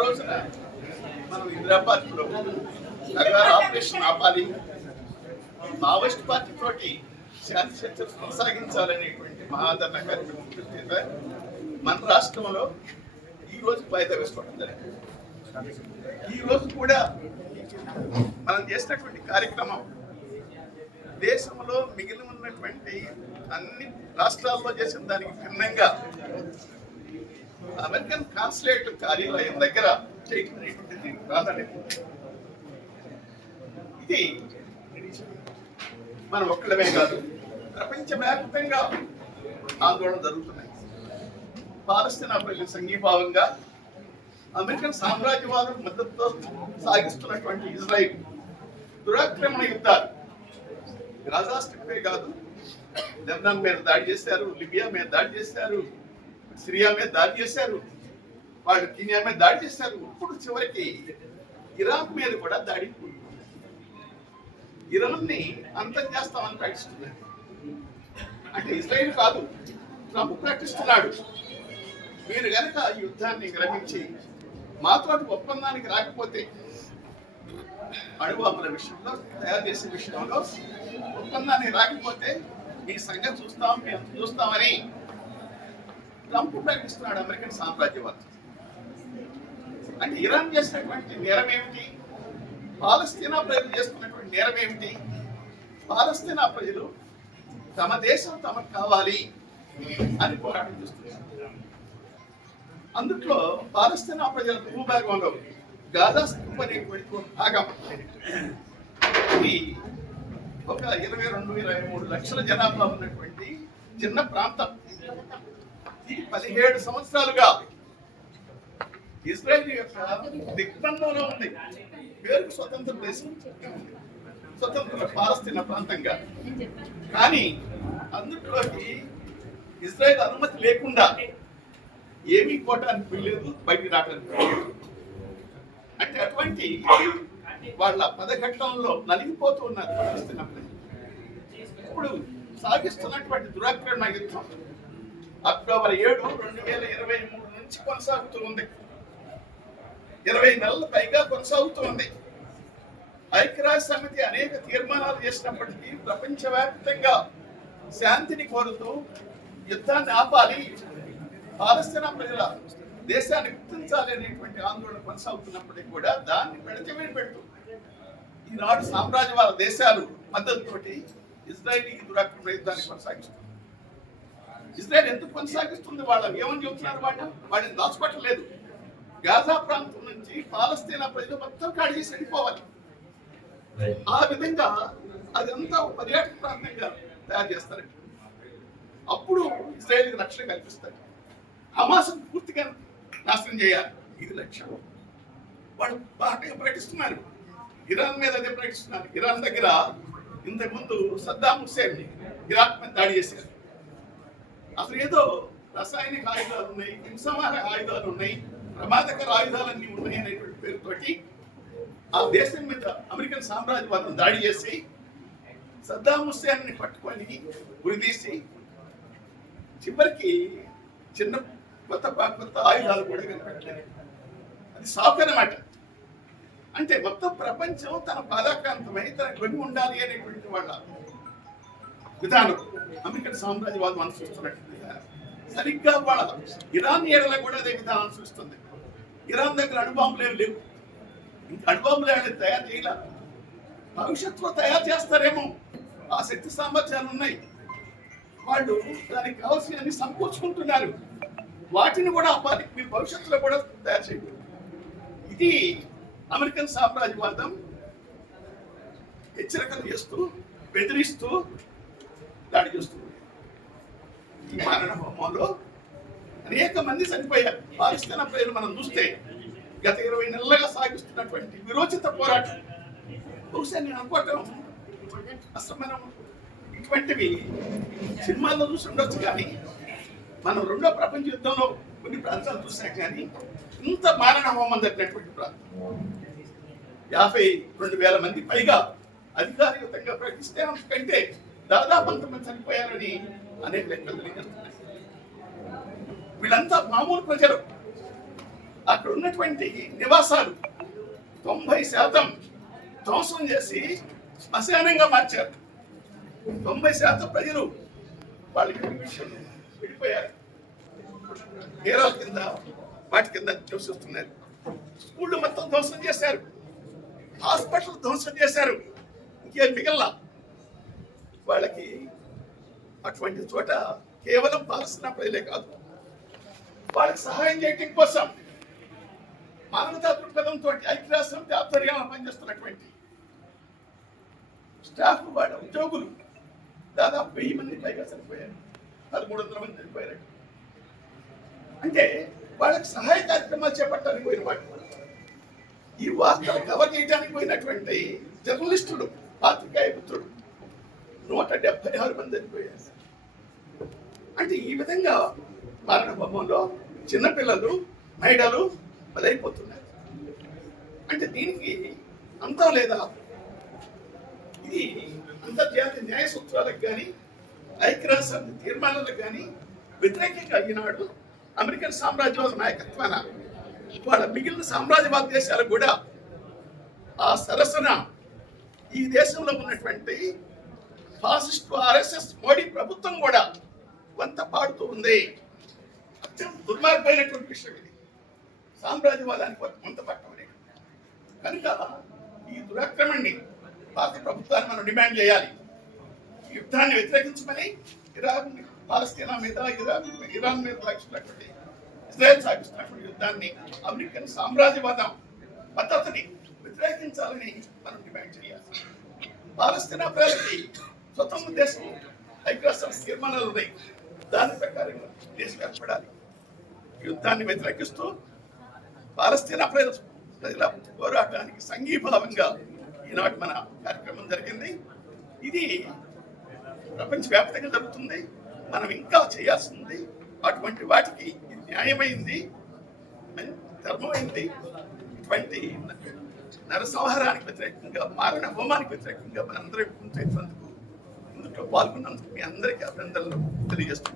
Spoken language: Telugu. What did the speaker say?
రోజున మనం ఇందిరాబాద్లో ఆపరేషన్ ఆపాలి. మావోయిస్ట్ పార్టీ తోటి శాంతి చర్చలు కొనసాగించాలనేటువంటి మహాదరణ కార్యక్రమం చేత మన రాష్ట్రంలో ఈ రోజు వాయిదా వేసుకోవడం జరిగింది. ఈ రోజు కూడా మనం చేసినటువంటి కార్యక్రమం దేశంలో మిగిలి ఉన్నటువంటి అన్ని రాష్ట్రాల్లో చేసిన దానికి భిన్నంగా అమెరికన్ కాన్సులేట్ కార్యాలయం దగ్గర చేయటం ప్రాధాన్యత ఇది మనం ఒక్కడమే కాదు ప్రపంచవ్యాప్తంగా ఆందోళన జరుగుతున్నాయి. పాలస్తీనా ప్రజలు సంఘీభావంగా అమెరికన్ సామ్రాజ్యవాదం మద్దతుతో సాగిస్తున్నటువంటి ఇజ్రాయిల్ దురాక్రమణ యుద్ధాలు గాజా స్ట్రిప్పే కాదు లెబనాన్ మీద దాడి చేశారు లిబియా మీద దాడి చేశారు. సిరియా మీద దాడి చేశారు. వాళ్ళు కినియా మీద దాడి చేశారు. ఇప్పుడు చివరికి ఇరాక్ మీద కూడా దాడి ఇరాన్ని అంతం చేస్తామని ప్రకటిస్తున్నారు. అంటే ఇజ్రాయిల్ కాదు ట్రంప్ ప్రకటిస్తున్నాడు. మీరు కనుక యుద్ధాన్ని గ్రహించి మాతో ఒప్పందానికి రాకపోతే అణుబాంబుల విషయంలో తయారు చేసే విషయంలో ఒప్పందానికి రాకపోతే మీ సంగతి చూస్తాం మేము చూస్తామని ట్రంప్ ప్రకటిస్తున్నాడు అమెరికన్ సామ్రాజ్యవాదం. అంటే ఇరాన్ చేసినటువంటి నేరం ఏమిటి? పాలస్తీనా ప్రజలు చేస్తున్నటువంటి నేరం ఏమిటి? పాలస్తీనా ప్రజలు తమ దేశం తమకు కావాలి అని పోరాటం చేస్తున్నారు. అందుట్లో పాలస్తీనా ప్రజల భూభాగంలో గాజా స్ట్రిప్ అనేటువంటి భాగం. ఇది ఒక ఇరవై రెండు ఇరవై మూడు లక్షల జనాభా ఉన్నటువంటి చిన్న ప్రాంతం. పదిహేడు సంవత్సరాలుగా ఇజ్రాయెల్ యొక్క దిగ్బంధంలో ఉంది. పేరుకు స్వతంత్ర దేశం. స్వతంత్ర పాలస్తీనా ప్రాంతంగా. కానీ అందులోకి ఇజ్రాయెల్ అనుమతి లేకుండా ఏమీ కోటానికి వీల్లేదు బయటికి రావడానికి అంటే అటువంటి వాళ్ళ పదఘట్టంలో నలిగిపోతూ ఉన్నారు ఇప్పుడు సాగిస్తున్నటువంటి దురాక్రమణ యుద్ధం. అక్టోబర్ ఏడు రెండు వేల ఇరవై మూడు నుంచి కొనసాగుతూ ఉంది ఇరవై నెలల పైగా కొనసాగుతూ ఉంది ఐక్యరాజ్య సమితి అనేక తీర్మానాలు చేసినప్పటికీ ప్రపంచవ్యాప్తంగా శాంతిని కోరుతూ యుద్ధాన్ని ఆపాలి పాలస్తీనా ప్రజల దేశాన్ని గుర్తించాలి అనేటువంటి ఆందోళన కొనసాగుతున్నప్పటికీ కూడా దాన్ని పెడచెవిని పెడుతూ ఈనాడు సామ్రాజ్యవాద దేశాలు మద్దతుతోటి ఇజ్రాయిలీకి దురాక్రమణ యుద్ధాన్ని కొనసాగిస్తుంది ఇజ్రాయెల్ ఎందుకు కొనసాగిస్తుంది వాళ్ళని? ఏమని చెబుతున్నారు వాళ్ళు? వాడిని దాచుకోవట్లేదు గాజా ప్రాంతం నుంచి పాలస్తీనా ప్రజలు మొత్తం కాడి చేసి వెళ్ళిపోవాలి. ఆ విధంగా అదంతా పర్యాటక ప్రాంతంగా తయారు చేస్తారు. అప్పుడు ఇజ్రాయెల్కి రక్షణ కల్పిస్తారు. హమాస్ను పూర్తిగా నాశనం చేయాలి. ఇది లక్ష్యం. వాళ్ళు బాగా ప్రకటిస్తున్నారు. ఇరాన్ మీద అదే ప్రకటిస్తున్నారు. ఇరాన్ దగ్గర ఇంతకుముందు సద్దాం హుస్సేన్ ఇరాక్ మీద దాడి చేశారు. అసలు ఏదో రసాయనిక ఆయుధాలు ఉన్నాయి హింసమార ఆయుధాలు ఉన్నాయి ప్రమాదకర ఆయుధాలన్నీ ఉన్నాయి అనేటువంటి పేరుతోటి ఆ దేశం మీద అమెరికన్ సామ్రాజ్యవాదం దాడి చేసి సద్దాం హుస్సేన్ని పట్టుకొని గురిదీసి చివరికి చిన్న కొత్త కొత్త ఆయుధాలు కూడా కనిపెట్టారు అది సాకు అనమాట అంటే మొత్తం ప్రపంచం తన పాదాక్రాంతమై తన గొని ఉండాలి అనేటువంటి వాళ్ళ విధానం. అమెరికన్ సామ్రాజ్యవాదం అనుసరిస్తున్నట్టు సరిగ్గా వాళ్ళ ఇరాన్ ఏడల కూడా అదే విధానం అనుసరిస్తుంది. ఇరాన్ దగ్గర అణుబాంబులు ఏమి లేవు. ఇంకా అణుబాంబులు ఏమైనా తయారు చేయాల. భవిష్యత్తులో తయారు చేస్తారేమో. ఆ శక్తి సామర్థ్యాలు ఉన్నాయి. వాళ్ళు దానికి కావాల్సినవన్నీ సమకూర్చుకుంటున్నారు. వాటిని కూడా అవ్వాలి మీరు భవిష్యత్తులో కూడా తయారు చేయండి ఇది అమెరికన్ సామ్రాజ్యవాదం హెచ్చరికలు చేస్తూ బెదిరిస్తూ దాడి చేస్తుంది. ఈ మారణ హోమంలో అనేక మంది చనిపోయారు. పాలస్తీనా ప్రజలు మనం చూస్తే గత ఇరవై నెలలుగా సాగిస్తున్నటువంటి విరోచిత పోరాటం. బహుశా నేను అనుకోవటం అసలు మనం ఇటువంటివి సినిమాల్లో చూసి ఉండొచ్చు కానీ మనం రెండో ప్రపంచ యుద్ధంలో కొన్ని ప్రాంతాలు చూసాం కానీ ఇంత మారణ హోమం జరిగినటువంటి ప్రాంతం. యాభై రెండు వేల మంది పైగా అధికారయుతంగా ప్రకటిస్తే అంతకంటే దాదాపు అంతమంది చనిపోయారని అనేక లెక్కలు తెలియజేస్తున్నాయి. వీళ్ళంతా మామూలు ప్రజలు. అక్కడ ఉన్నటువంటి నివాసాలు తొంభై శాతం ధ్వంసం చేసి శ్మశానంగా మార్చారు. తొంభై శాతం ప్రజలు వాళ్ళకి విడిపోయారు. తీరాల కింద వాటి కింద నివసిస్తున్నారు స్కూళ్ళు మొత్తం ధ్వంసం చేశారు. హాస్పిటల్ ధ్వంసం చేశారు. ఇంకేం మిగల్లా? వాళ్ళకి అటువంటి చోట కేవలం పాలస్తీనా ప్రజలే కాదు వాళ్ళకి సహాయం చేయటం కోసం మానవతా దృక్పథంతో ఐక్యరాష్ట్రం ఆధ్వర్యంగా పనిచేస్తున్నటువంటి స్టాఫ్ వాళ్ళ ఉద్యోగులు దాదాపు వెయ్యి మంది పైగా చనిపోయారు పదమూడు వందల మంది చనిపోయారు. అంటే వాళ్ళకి సహాయ కార్యక్రమాలు చేపట్టడానికి పోయిన వాళ్ళు. ఈ వార్తలు కవర్ చేయడానికి పోయినటువంటి జర్నలిస్టుడు పాత్రికాయ పుత్రుడు నూట డెబ్బై ఆరు మంది చనిపోయారు. అంటే ఈ విధంగా మరణ బొమ్మలో చిన్నపిల్లలు మహిళలు బలైపోతున్నారు. అంటే దీనికి అంతం లేదా? ఇది అంతర్జాతీయ న్యాయ సూత్రాలకు కానీ ఐక్యరాజ్య సమితి తీర్మానాలకు కానీ వ్యతిరేకంగా ఈనాడు అమెరికన్ సామ్రాజ్యవాద నాయకత్వాన వాళ్ళ మిగిలిన సామ్రాజ్యవాద దేశాలు కూడా ఆ సరసన ఈ దేశంలో ఉన్నటువంటి ఫాసిస్ట్ ఆర్ఎస్ఎస్ మోడీ ప్రభుత్వం కూడా వంత పాడుతూ ఉంది. అత్యంత దుర్మార్గమైనటువంటి విషయం ఇది. సామ్రాజ్యవాదానికి వంత పట్టడం అనేది. కనుక ఈ దురాక్రమణి భారత ప్రభుత్వాన్ని మనం డిమాండ్ చేయాలి. యుద్ధాన్ని వ్యతిరేకించమని ఇరాన్ పాలస్తీనా మీద ఇరాన్ ఇరాన్ మీద సాగిస్తున్నటువంటి ఇజ్రాయెల్ సాగిస్తున్నటువంటి యుద్ధాన్ని అమెరికన్ సామ్రాజ్యవాదం పద్ధతిని వ్యతిరేకించాలని మనం డిమాండ్ చేయాలి. పాలస్తీనా ప్రజలకి స్వతం ఉద్దేశం ఐక్యరాష్ట్ర తీర్మానాలు ఉన్నాయి. దాని ప్రకారం దేశం ఏర్పడాలి. యుద్ధాన్ని వ్యతిరేకిస్తూ పాలస్తీనా ప్రజల ప్రజల పోరాటానికి సంఘీభావంగా ఈనాటి మన కార్యక్రమం జరిగింది. ఇది ప్రపంచవ్యాప్తంగా జరుగుతుంది. మనం ఇంకా చేయాల్సింది అటువంటి వాటికి న్యాయమైంది. ధర్మమైంది. ఇటువంటి నరసంహారానికి వ్యతిరేకంగా మారణ హోమానికి వ్యతిరేకంగా మనందరం ముందు పాల్గొన్నందుకు మీ అందరికీ అభినందనలు తెలియజేస్తూ